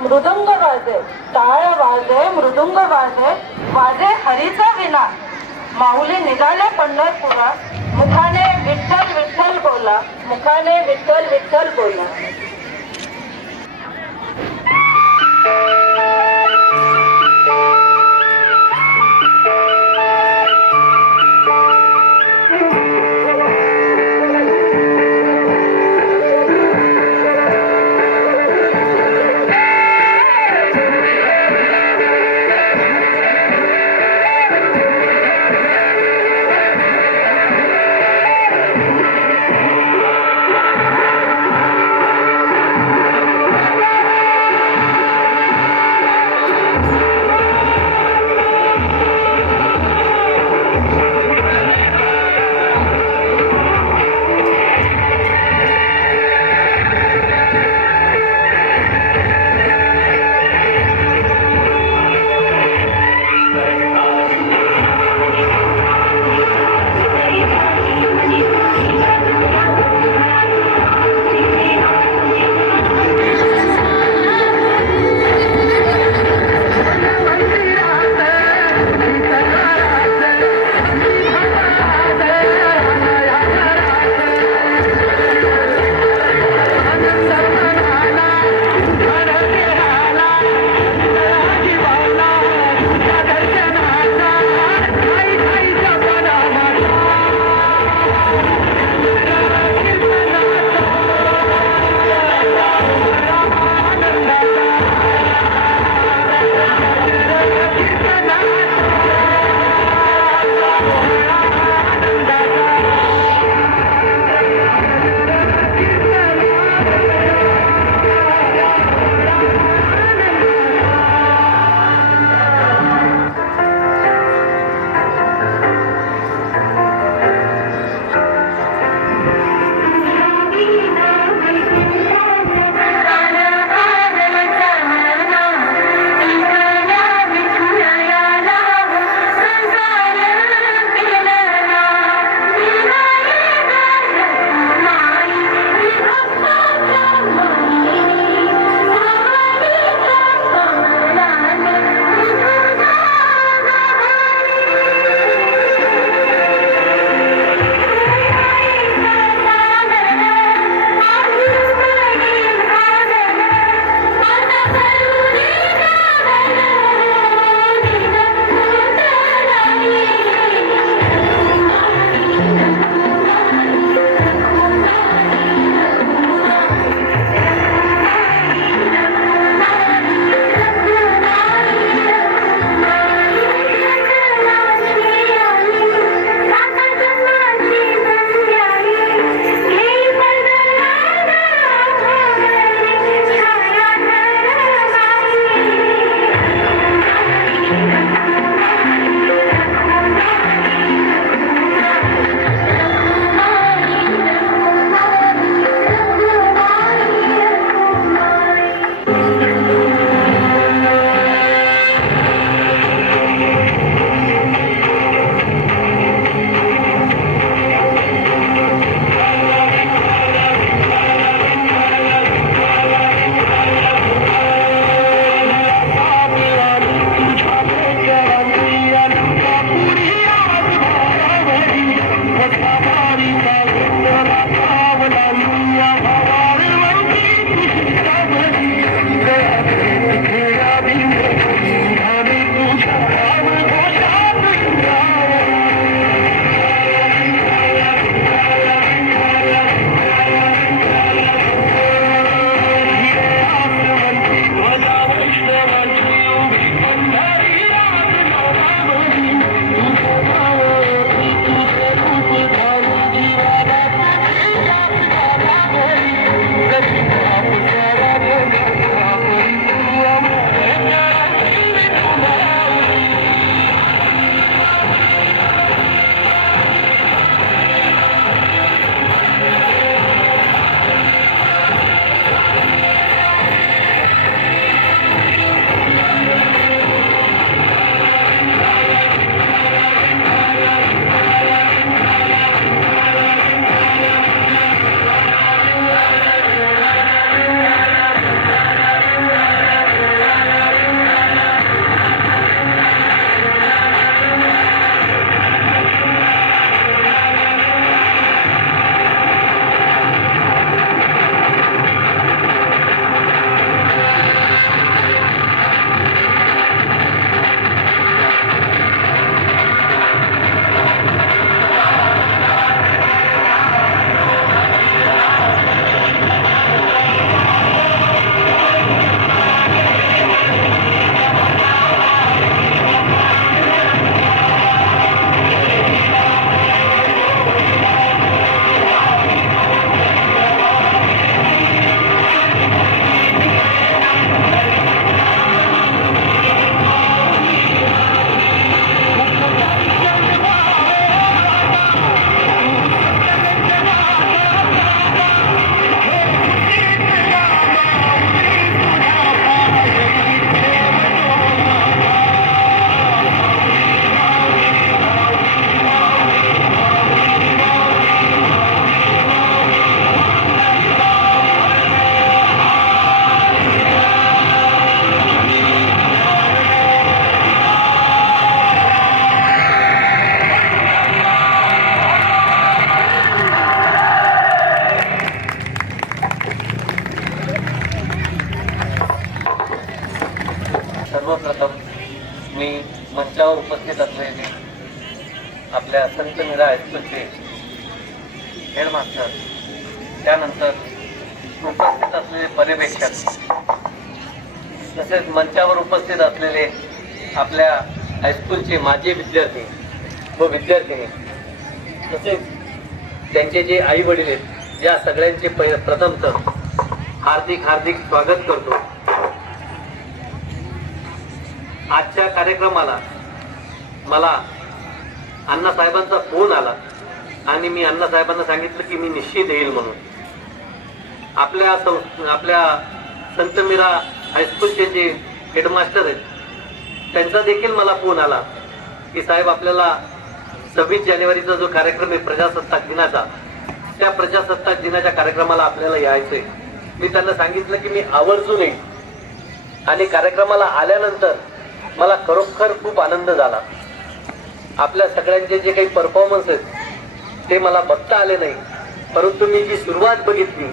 मृदुंग वाजे. टाळ वाजे मृदुंग वाजे. वाजे हरीचा विना. माऊली निघाले पंढरपुरात. मुखाने विठ्ठल विठ्ठल बोला. मुखाने विठ्ठल विठ्ठल बोला. आपल्या संत मीरा हायस्कूलचे म्हणजे हेडमास्टर त्यानंतर उपस्थित असलेले पर्यवेक्षक तसेच मंचावर उपस्थित असलेले आपल्या हायस्कूलचे माजी विद्यार्थी व विद्यार्थिनी तसेच त्यांचे जे आई वडील आहेत या सगळ्यांचे पै प्रथम तर हार्दिक हार्दिक स्वागत करतो. आजच्या कार्यक्रमाला मला अण्णासाहेबांचा फोन आला आणि मी अण्णासाहेबांना सांगितलं की मी निश्चित येईल म्हणून. आपल्या सं आपल्या संत मीरा हायस्कूलचे जे हेडमास्टर आहेत त्यांचा देखील मला फोन आला की साहेब आपल्याला सव्वीस जानेवारीचा जो कार्यक्रम आहे प्रजासत्ताक दिनाचा त्या प्रजासत्ताक दिनाच्या कार्यक्रमाला आपल्याला यायचंय. मी त्यांना सांगितलं की मी आवर्जून येईल आणि कार्यक्रमाला आल्यानंतर मला खरोखर खूप आनंद झाला. आपल्या सगळ्यांचे जे काही परफॉर्मन्स आहेत ते मला बघता आले नाही. परंतु मी जी सुरुवात बघितली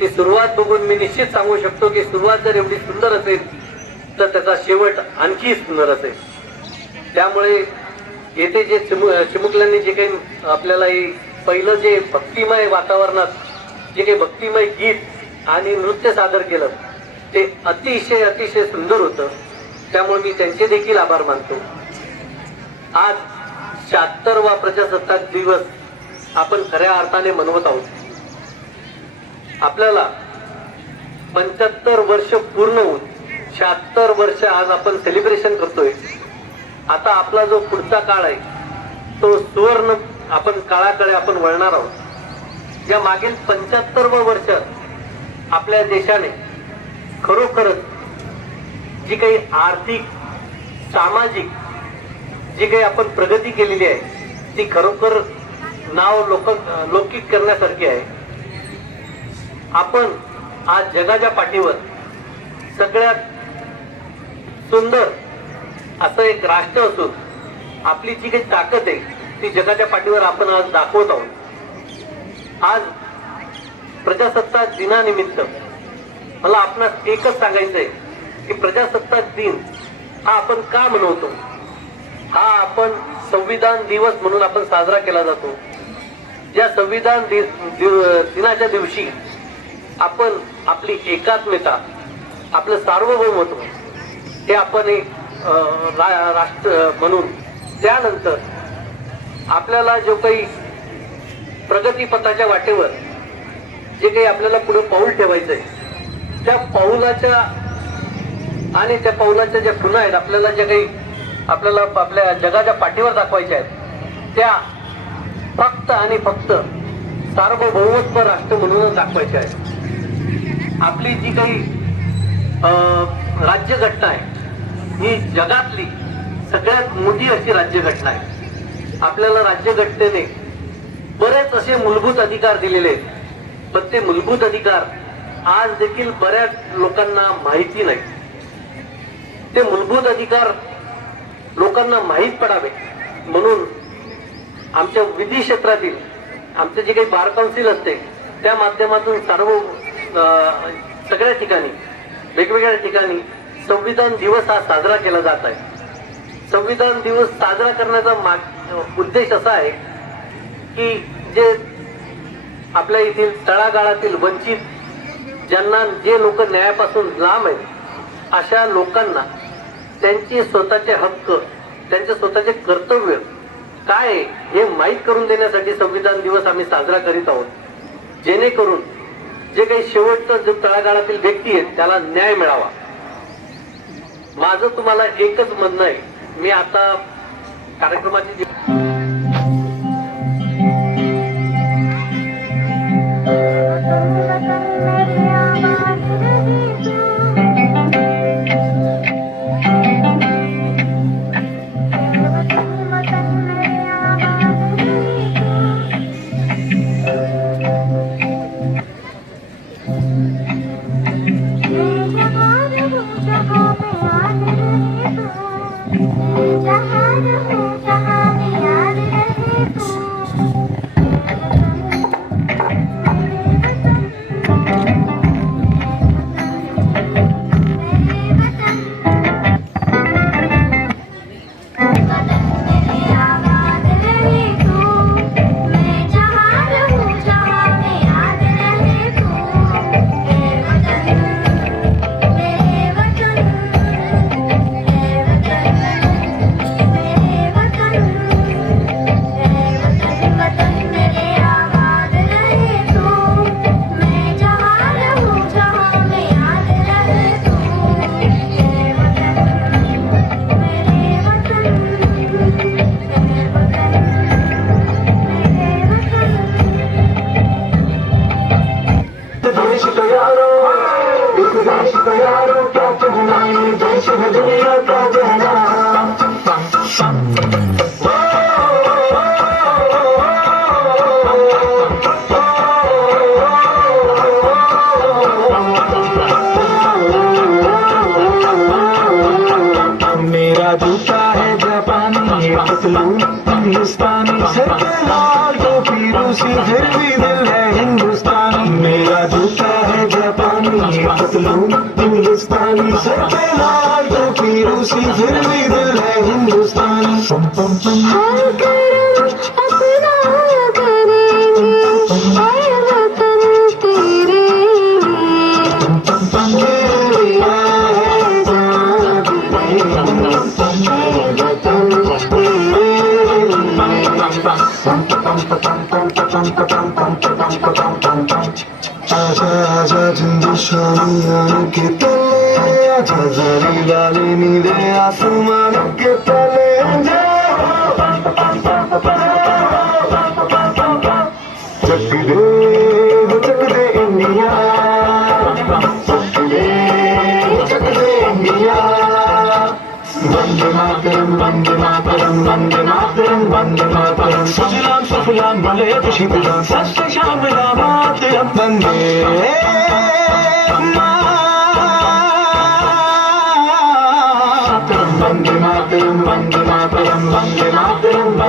ती सुरुवात बघून मी निश्चित सांगू शकतो की सुरुवात जर एवढी सुंदर असेल तर त्याचा शेवट आणखी सुंदर असेल. त्यामुळे येथे जे चिमु चिमुकल्यांनी जे काही आपल्याला हे पहिलं जे भक्तिमय वातावरणात जे काही भक्तिमय गीत आणि नृत्य सादर केलं ते अतिशय अतिशय सुंदर होतं. त्यामुळे मी त्यांचे देखील आभार मानतो. आज शहात्तरवा प्रजासत्ताक दिवस आपण खऱ्या अर्थाने मनवत आहोत. आपल्याला पंच्याहत्तर वर्ष पूर्ण होऊन शहात्तर वर्ष आज आपण सेलिब्रेशन करतोय. आता आपला जो पुढचा काळ आहे तो सुवर्ण आपण काळाकडे आपण वळणार आहोत. या मागील पंच्याहत्तर वर्ष आपल्या देशाने खरोखरच जी काही आर्थिक सामाजिक जी काही आपण प्रगती केलेली आहे ती खरोखर नाव लोक लौकिक करण्यासारखी आहे. आपण आज जगाच्या पाठीवर सगळ्यात सुंदर असं एक राष्ट्र असून आपली जी काही ताकद आहे ती जगाच्या पाठीवर आपण आज दाखवत आहोत. आज प्रजासत्ताक दिनानिमित्त मला आपणास एकच सांगायचं आहे की प्रजासत्ताक दिन हा आपण का मनवतो? हा आपण संविधान दिवस म्हणून आपण साजरा केला जातो. या संविधान दि- दिनाच्या दिवशी आपण आपली एकात्मता आपलं सार्वभौमत्व हे आपण एक रा- राष्ट्र म्हणून त्यानंतर आपल्याला जो काही प्रगतीपथाच्या वाटेवर जे काही आपल्याला पुढे पाऊल आहे त्या पाऊलाच्या आणि त्या पाऊलाच्या ज्या खुणा आहेत आपल्याला ज्या काही आपल्याला आपल्या जगाच्या पाठीवर दाखवायच्या आहेत. त्या फक्त आणि फक्त सार्वभौमत्व राष्ट्र म्हणूनच दाखवायच्या आहेत. आपली जी काही अं, राज्यघटना आहे ही जगातली सगळ्यात मोठी अशी राज्यघटना आहे. आपल्याला राज्यघटनेने बरेच असे मूलभूत अधिकार दिलेले आहेत. पण ते मूलभूत अधिकार आज देखील बऱ्याच लोकांना माहिती नाही ते मूलभूत अधिकार लोकांना माहीत पडावे. म्हणून आमच्या विधी क्षेत्रातील आमचे जे काही बार काउन्सिल असते त्या माध्यमातून सर्व सगळ्या ठिकाणी वेगवेगळ्या ठिकाणी संविधान दिवस हा साजरा केला जात आहे. संविधान दिवस साजरा करण्याचा माग उद्देश असा आहे की जे आपल्या येथील तळागाळातील वंचित ज्यांना जे लोक न्यायापासून लांब आहेत अशा लोकांना त्यांचे स्वतःचे हक्क त्यांचे स्वतःचे कर्तव्य काय हे माहीत करून देण्यासाठी संविधान दिवस आम्ही साजरा करीत आहोत. जेणेकरून जे काही शेवटचं जे तळागाळातील व्यक्ती आहेत त्याला न्याय मिळावा. माझं तुम्हाला एकच म्हणणं आहे. मी आता कार्यक्रमाची खुशी रूसी दिल है हिंदुस्तानी। मेरा जूता है जापानी पतलून हिंदुस्तानी। सर पे लाल टोपी रूसी फिर भी दिल है हिंदुस्तानी। जिंदू शामियान के तले आजा जाली लाली नीले आसमान के तले चक दे वो चक दे इंडिया चक दे वो चक दे इंडिया वंदे मातरम वंदे मातरम वंदे मातरम वंदे मातरम भले खुशी प्रदान वंदे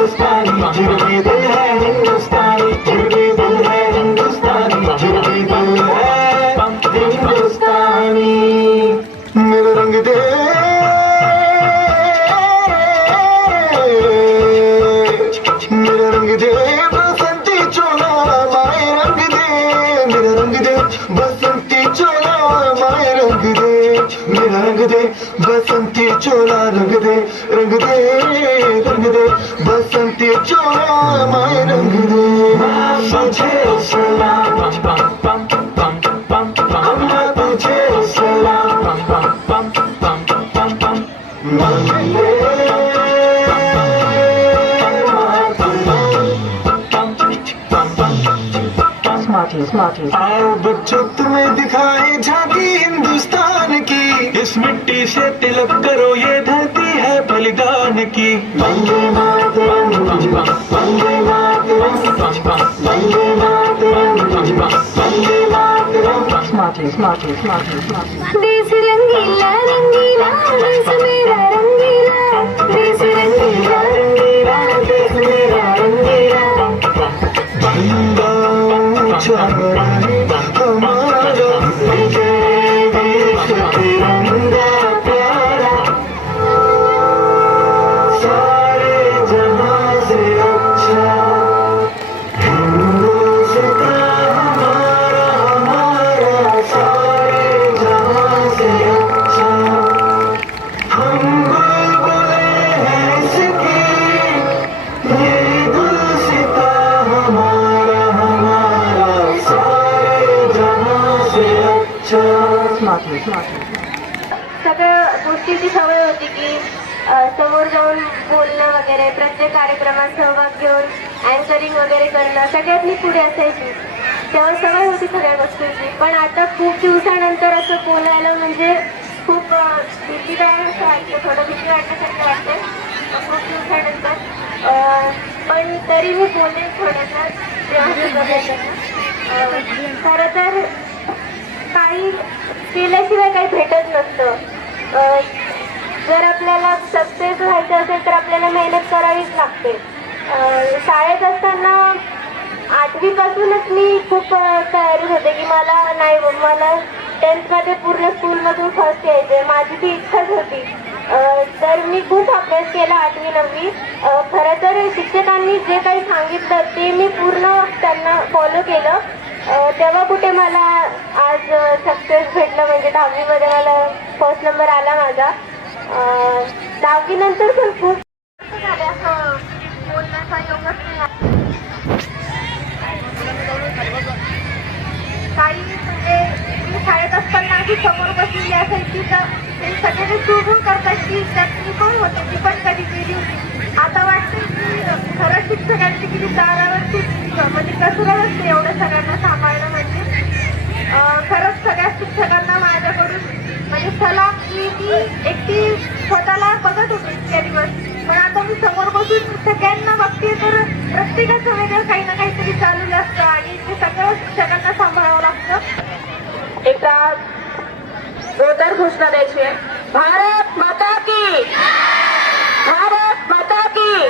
हिंदुस्तानी फिर भी दिल है हिंदुस्तानी फिर भी दिल है हिंदुस्तानी फिर भी दिल है हिंदुस्तानी मेरा रंग दे मेरा रंग दे बसंती चोला माए रंग दे मेरा रंग दे बसंती चोला माए रंग दे मेरा रंग दे बसंती चोला रंग दे रंग दे आओ बच्चों तुम्हें दिखाए झांकी हिंदुस्तान की। इस मिट्टी से तिलक करो ये धरती। है बलिदान की। वंदे मातरम वंदे मातरम वंदे मातरम। वंदे मातरम देश रंगीला रंगीला देश मेरा रंगीला देश रंगीला रंगीला देश मेरा रंगीला झंडा ऊंचा है करणं मी पुढे असायची. तेव्हा सवय होती सगळ्या गोष्टीची. पण आता खूप दिवसानंतर असं बोलायला म्हणजे खूप भीतीदायक थोडं भीती वाटण्यासारखं वाटते. खूप दिवसानंतर पण तरी मी बोलले थोडंसं खरं तर काही केल्याशिवाय काही भेटत नसतं. जर आपल्याला सक्सेस व्हायचं असेल तर आपल्याला मेहनत करावीच लागते. शाळेत असताना आठवीपासूनच मी खूप तयारी होते की मला नाही हो, मला टेन्थमध्ये पूर्ण स्कूलमधून फर्स्ट यायचे माझी ती इच्छाच होती. तर मी खूप अभ्यास केला आठवी नववी. खरं तर शिक्षकांनी जे काही सांगितलं ते मी पूर्ण त्यांना फॉलो केलं. तेव्हा कुठे मला आज सक्सेस भेटलं म्हणजे दहावीमध्ये मला फर्स्ट नंबर आला माझा. दहावीनंतर पण खूप झाले असं बोलण्याचा योगच नाही आला. काही म्हणजे मी शाळेत अशी समोर बसलेली असायची. तर ते सगळे सुरू करतात की त्यात मी पण होते ती पण कधी गेली होती. आता वाटतं की खरं शिक्षकांची किती दारावरची म्हणजे कसरत असते एवढं सगळ्यांना सांभाळणं म्हणजे? खरंच सगळ्या शिक्षकांना माझ्याकडून म्हणजे सलाम की मी एकटी स्वतःला बघत होते इतक्या दिवस. पण आता मी समोर बसून सगळ्यांना बघते तर प्रत्येकाचं वेगळं काही ना काहीतरी चालू असतं आणि ते सगळं शिक्षकांना सांभाळावं लागतं. एकदा जोरदार घोषणा द्यायची आहे भारत माता की भारत माता की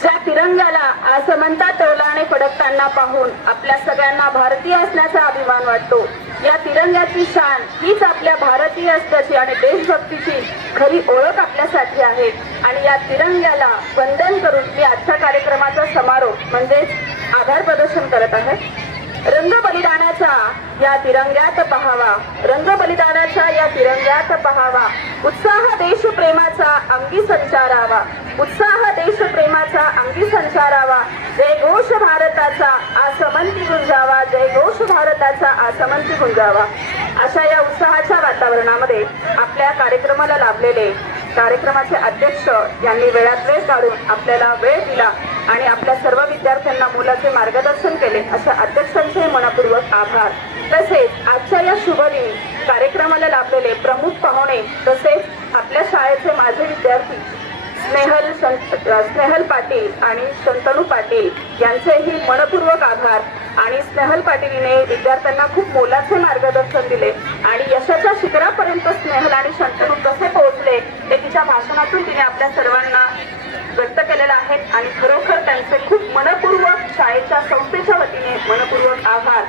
ज्या तिरंग्याला असमंता टोलाने फडकताना पाहून आपल्या सगळ्यांना भारतीय असण्याचा अभिमान वाटतो या तिरंग्याची शान हीच आपल्या भारतीय असल्याची आणि देशभक्तीची खरी ओळख आपल्यासाठी आहे आणि या तिरंग्याला वंदन करून मी आजच्या कार्यक्रमाचा समारोप म्हणजेच आभार प्रदर्शन करत आहे रंग बलिदानाचा या तिरंग्यात पहावा. रंग बलिदानाच्या या तिरंग्यात पहावा. उत्साह देशप्रेमाचा अंगी संचारावा. उत्साह देश प्रेमाचा अंगी संचारावा. जय घोष भारताचा आसमंती गुंजावा. जय घोष भारताचा आसमंती गुंजावा. अशा या उत्साहाच्या वातावरणामध्ये आपल्या कार्यक्रमाला लाभलेले कार्यक्रमाचे अध्यक्ष यांनी वेळात वेळ काढून आपल्याला वेळ दिला. आणि आपल्या सर्व विद्यार्थ्यांना मुलाचे मार्गदर्शन केले अशा अध्यक्षांचे मनपूर्वक आभार. तसेच आजच्या या शुभदिनी कार्यक्रमाला लाभलेले प्रमुख पाहुणे तसेच आपल्या शाळेचे माझे विद्यार्थी स्नेहल संत स्नेहल पाटील आणि शंतनू पाटील यांचेही मनपूर्वक आभार. आणि स्नेहल पाटीलने विद्यार्थ्यांना खूप मोलाचे मार्गदर्शन दिले आणि यशाच्या शिखरापर्यंत स्नेहल आणि शंतनू कसे पोहोचले ते तिच्या भाषणातून तिने आपल्या सर्वांना व्यक्त केलेला आहे आणि खरोखर त्यांचे खूप मनपूर्वक शाळेच्या संस्थेच्या वतीने मनपूर्वक आभार.